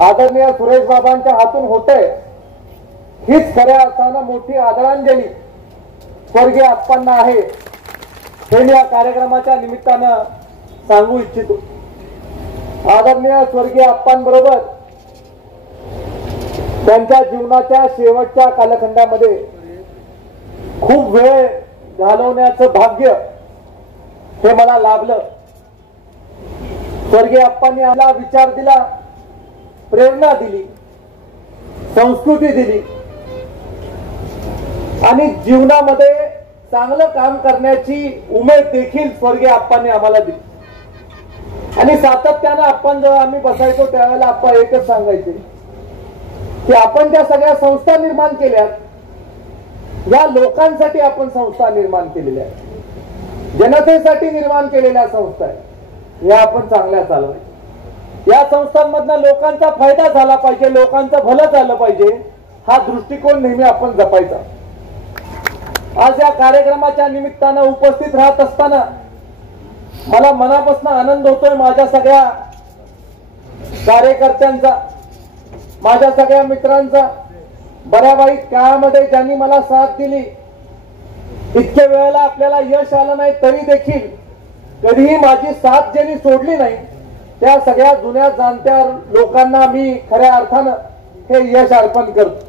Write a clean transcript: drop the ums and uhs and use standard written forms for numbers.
आदरणीय सुरेश बाबांच्या हातून होतंय हीच खऱ्या अर्थानं मोठी आदरांजली स्वर्गीय आप्पांना आहे हे मी या कार्यक्रमाच्या निमित्तानं सांगू इच्छितो। आदरणीय स्वर्गीय आप्पांबरोबर त्यांच्या जीवनाच्या शेवटच्या कालखंडामध्ये खूप वेळ घालवण्याचं भाग्य हे मला लाभलं। स्वर्गीय आप्पांनी आम्हाला विचार दिला, प्रेरणा दिली, संस्कृती दिली आणि जीवनामध्ये चांगलं काम करण्याची उमेद देखील स्वर्गीय आप्पांनी आम्हाला दिली। आणि सातत्यानं आप्पांजवळ आम्ही बसायचो त्यावेळेला आप्पा एकच सांगायचे की आपण ज्या सगळ्या संस्था निर्माण केल्यात या लोकांसाठी आपण संस्था निर्माण केलेल्या आहेत, जनतेसाठी निर्माण केलेल्या संस्था आहेत, या आपण चांगल्या चालवायच्या। या संस्थांमधनं लोकांचा फायदा झाला पाहिजे, लोकांचं भलं झालं पाहिजे, हा दृष्टिकोन नेहमी आपण जपायचा। आज या कार्यक्रमाच्या निमित्तानं उपस्थित राहत असताना मला मनापासून आनंद होतोय। माझ्या सगळ्या कार्यकर्त्यांचा, माझ्या सगळ्या मित्रांचा, बऱ्या वाईट काळामध्ये ज्यांनी मला साथ दिली, इतक्या वेळेला आपल्याला यश आलं नाही तरी देखील कधीही माझी साथ ज्यांनी सोडली नाही त्या सगळ्या जुन्या जाणत्या लोकांना मी खऱ्या अर्थानं हे यश अर्पण करतो।